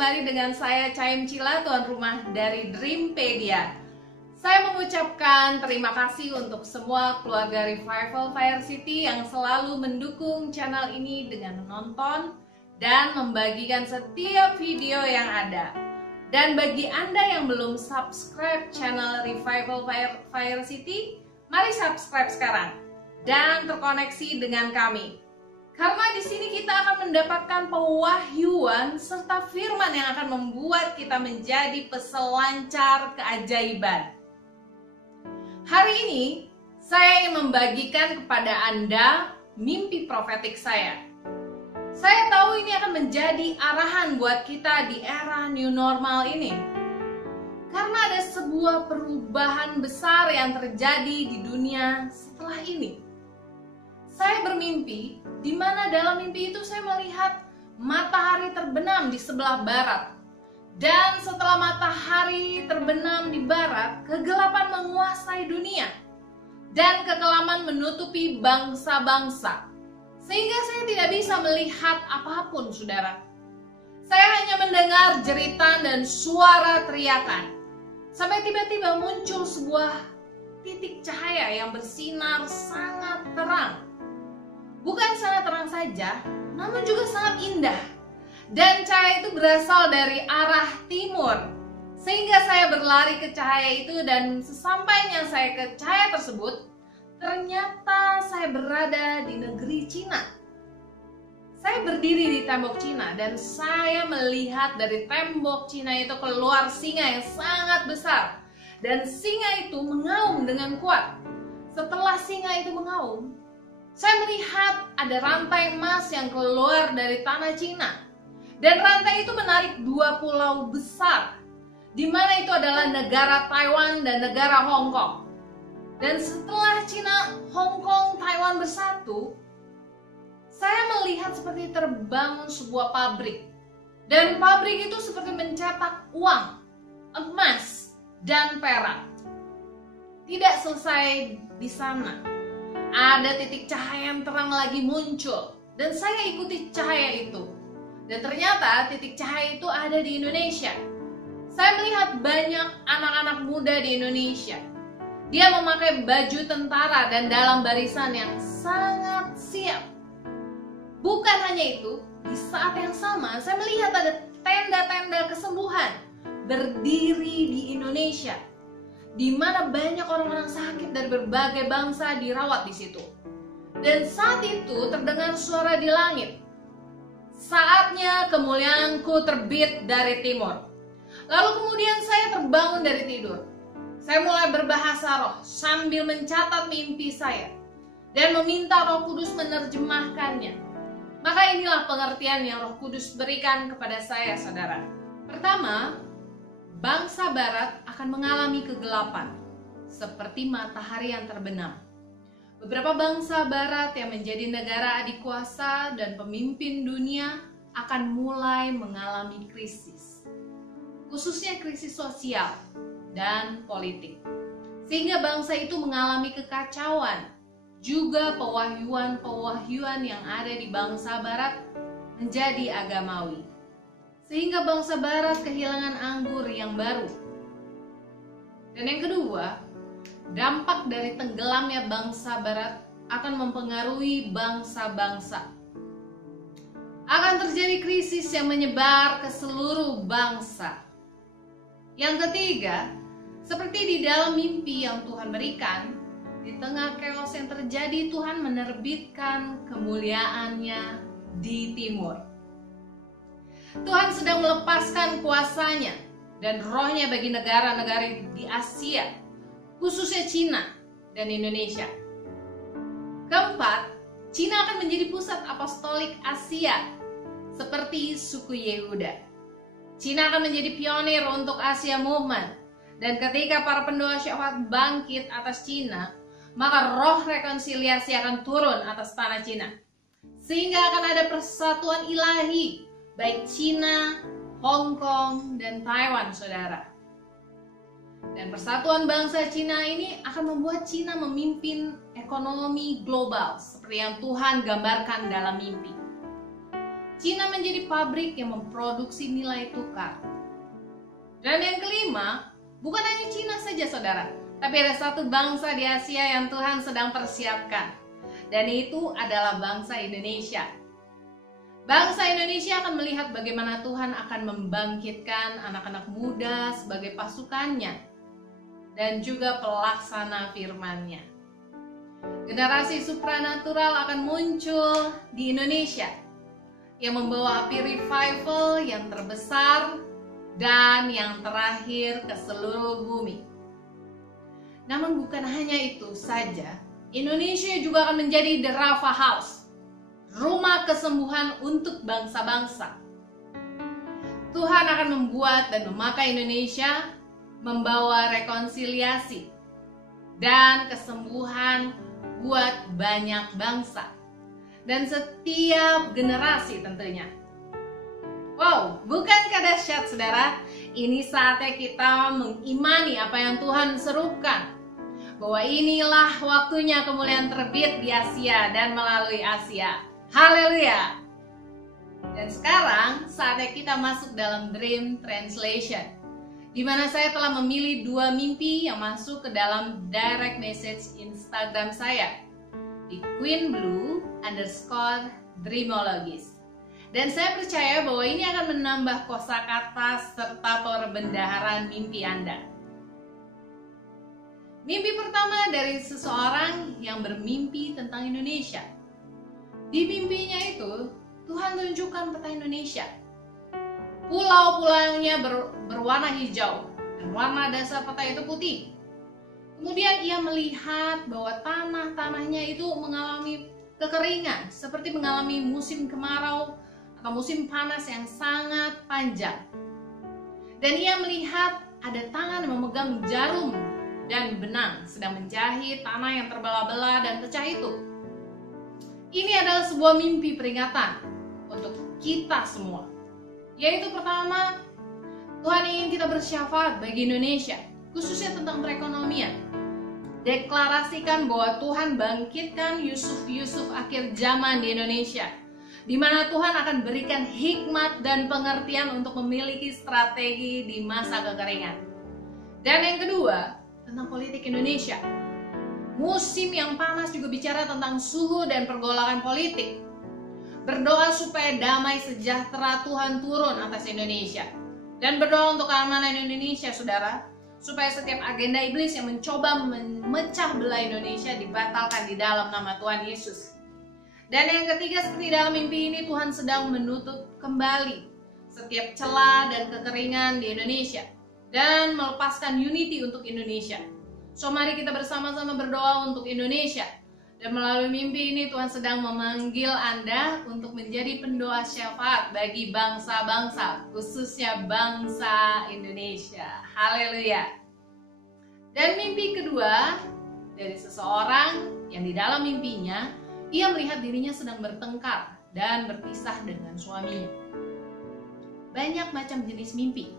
kembali dengan saya Chaim Cila, tuan rumah dari Dreampedia. Saya mengucapkan terima kasih untuk semua keluarga Revival Fire City yang selalu mendukung channel ini dengan menonton dan membagikan setiap video yang ada. Dan bagi Anda yang belum subscribe channel Revival Fire City, mari subscribe sekarang dan terkoneksi dengan kami. Karena di sini kita akan mendapatkan pewahyuan serta firman yang akan membuat kita menjadi peselancar keajaiban. Hari ini saya ingin membagikan kepada Anda mimpi profetik saya. Saya tahu ini akan menjadi arahan buat kita di era new normal ini. Karena ada sebuah perubahan besar yang terjadi di dunia setelah ini. Saya bermimpi, di mana dalam mimpi itu saya melihat matahari terbenam di sebelah barat. Dan setelah matahari terbenam di barat, kegelapan menguasai dunia. Dan kekelaman menutupi bangsa-bangsa. Sehingga saya tidak bisa melihat apapun, saudara. Saya hanya mendengar jeritan dan suara teriakan. Sampai tiba-tiba muncul sebuah titik cahaya yang bersinar sangat terang. Bukan sangat terang saja, namun juga sangat indah. Dan cahaya itu berasal dari arah timur. Sehingga saya berlari ke cahaya itu dan sesampainya saya ke cahaya tersebut, ternyata saya berada di negeri Cina. Saya berdiri di tembok Cina dan saya melihat dari tembok Cina itu keluar singa yang sangat besar. Dan singa itu mengaum dengan kuat. Setelah singa itu mengaum, saya melihat ada rantai emas yang keluar dari tanah Cina. Dan rantai itu menarik dua pulau besar, di mana itu adalah negara Taiwan dan negara Hong Kong. Dan setelah Cina, Hong Kong, Taiwan bersatu, saya melihat seperti terbangun sebuah pabrik. Dan pabrik itu seperti mencetak uang, emas, dan perak. Tidak selesai di sana. Ada titik cahaya yang terang lagi muncul. Dan saya ikuti cahaya itu. Dan ternyata titik cahaya itu ada di Indonesia. Saya melihat banyak anak-anak muda di Indonesia. Dia memakai baju tentara dan dalam barisan yang sangat siap. Bukan hanya itu, di saat yang sama saya melihat ada tenda-tenda kesembuhan berdiri di Indonesia, di mana banyak orang-orang sakit dari berbagai bangsa dirawat di situ. Dan saat itu terdengar suara di langit. Saatnya kemuliaanku terbit dari timur. Lalu kemudian saya terbangun dari tidur. Saya mulai berbahasa roh sambil mencatat mimpi saya dan meminta Roh Kudus menerjemahkannya. Maka inilah pengertian yang Roh Kudus berikan kepada saya, saudara. Pertama, bangsa barat akan mengalami kegelapan seperti matahari yang terbenam. Beberapa bangsa barat yang menjadi negara adikuasa dan pemimpin dunia akan mulai mengalami krisis. Khususnya krisis sosial dan politik. Sehingga bangsa itu mengalami kekacauan. Juga pewahyuan-pewahyuan yang ada di bangsa barat menjadi agamawi. Sehingga bangsa barat kehilangan anggur yang baru. Dan yang kedua, dampak dari tenggelamnya bangsa barat akan mempengaruhi bangsa-bangsa. Akan terjadi krisis yang menyebar ke seluruh bangsa. Yang ketiga, seperti di dalam mimpi yang Tuhan berikan, di tengah chaos yang terjadi, Tuhan menerbitkan kemuliaannya di timur. Tuhan sedang melepaskan kuasanya dan rohnya bagi negara-negara di Asia, khususnya Cina dan Indonesia. Keempat, Cina akan menjadi pusat apostolik Asia, seperti suku Yehuda. Cina akan menjadi pionir untuk Asia Movement. Dan ketika para pendoa syahwat bangkit atas Cina, maka roh rekonsiliasi akan turun atas tanah Cina. Sehingga akan ada persatuan ilahi, baik Cina, Hong Kong, dan Taiwan, saudara. Dan persatuan bangsa Cina ini akan membuat Cina memimpin ekonomi global seperti yang Tuhan gambarkan dalam mimpi. Cina menjadi pabrik yang memproduksi nilai tukar. Dan yang kelima, bukan hanya Cina saja saudara, tapi ada satu bangsa di Asia yang Tuhan sedang persiapkan. Dan itu adalah bangsa Indonesia. Bangsa Indonesia akan melihat bagaimana Tuhan akan membangkitkan anak-anak muda sebagai pasukannya dan juga pelaksana firman-Nya. Generasi supranatural akan muncul di Indonesia yang membawa api revival yang terbesar dan yang terakhir ke seluruh bumi. Namun bukan hanya itu saja, Indonesia juga akan menjadi The Rapha House, rumah kesembuhan untuk bangsa-bangsa. Tuhan akan membuat dan memakai Indonesia membawa rekonsiliasi dan kesembuhan buat banyak bangsa dan setiap generasi tentunya. Wow, bukankah dahsyat saudara? Ini saatnya kita mengimani apa yang Tuhan serukan, bahwa inilah waktunya kemuliaan terbit di Asia dan melalui Asia. Haleluya. Dan sekarang saatnya kita masuk dalam Dream Translation, di mana saya telah memilih 2 mimpi yang masuk ke dalam direct message Instagram saya di queenblue_dreamologist. Dan saya percaya bahwa ini akan menambah kosakata serta perbendaharaan mimpi Anda. Mimpi pertama dari seseorang yang bermimpi tentang Indonesia. Di mimpinya itu, Tuhan tunjukkan peta Indonesia. Pulau-pulaunya berwarna hijau dan warna dasar peta itu putih. Kemudian ia melihat bahwa tanah-tanahnya itu mengalami kekeringan, seperti mengalami musim kemarau atau musim panas yang sangat panjang. Dan ia melihat ada tangan yang memegang jarum dan benang sedang menjahit tanah yang terbelah-belah dan pecah itu. Ini adalah sebuah mimpi peringatan untuk kita semua. Yaitu pertama, Tuhan ingin kita bersyafaat bagi Indonesia, khususnya tentang perekonomian. Deklarasikan bahwa Tuhan bangkitkan Yusuf akhir zaman di Indonesia, di mana Tuhan akan berikan hikmat dan pengertian untuk memiliki strategi di masa kekeringan. Dan yang kedua, tentang politik Indonesia. Musim yang panas juga bicara tentang suhu dan pergolakan politik. Berdoa supaya damai sejahtera Tuhan turun atas Indonesia. Dan berdoa untuk keamanan Indonesia, saudara, supaya setiap agenda iblis yang mencoba memecah belah Indonesia dibatalkan di dalam nama Tuhan Yesus. Dan yang ketiga, seperti dalam mimpi ini, Tuhan sedang menutup kembali setiap celah dan kekeringan di Indonesia dan melepaskan unity untuk Indonesia. So mari kita bersama-sama berdoa untuk Indonesia. Dan melalui mimpi ini Tuhan sedang memanggil Anda untuk menjadi pendoa syafaat bagi bangsa-bangsa, khususnya bangsa Indonesia. Haleluya. Dan mimpi kedua dari seseorang yang di dalam mimpinya, ia melihat dirinya sedang bertengkar dan berpisah dengan suaminya. Banyak macam jenis mimpi.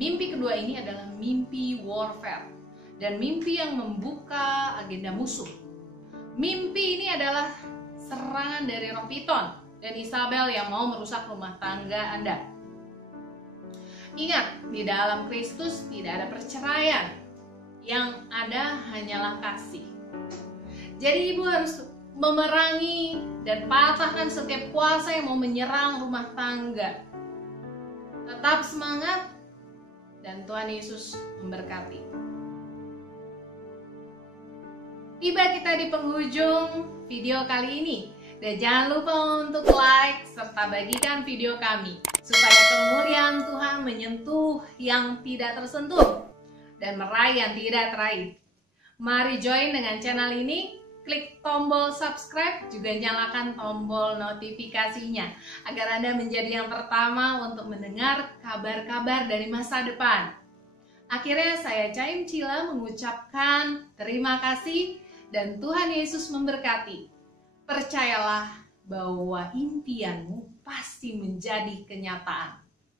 Mimpi kedua ini adalah mimpi warfare dan mimpi yang membuka agenda musuh. Mimpi ini adalah serangan dari roh piton dan Isabel yang mau merusak rumah tangga Anda. Ingat, di dalam Kristus tidak ada perceraian, yang ada hanyalah kasih. Jadi ibu harus memerangi dan patahkan setiap kuasa yang mau menyerang rumah tangga. Tetap semangat dan Tuhan Yesus memberkati. Tiba kita di penghujung video kali ini. Dan jangan lupa untuk like serta bagikan video kami supaya kemuliaan Tuhan menyentuh yang tidak tersentuh dan meraih yang tidak teraih. Mari join dengan channel ini, klik tombol subscribe, juga nyalakan tombol notifikasinya agar Anda menjadi yang pertama untuk mendengar kabar-kabar dari masa depan. Akhirnya saya Caim Cila mengucapkan terima kasih dan Tuhan Yesus memberkati. Percayalah bahwa impianmu pasti menjadi kenyataan.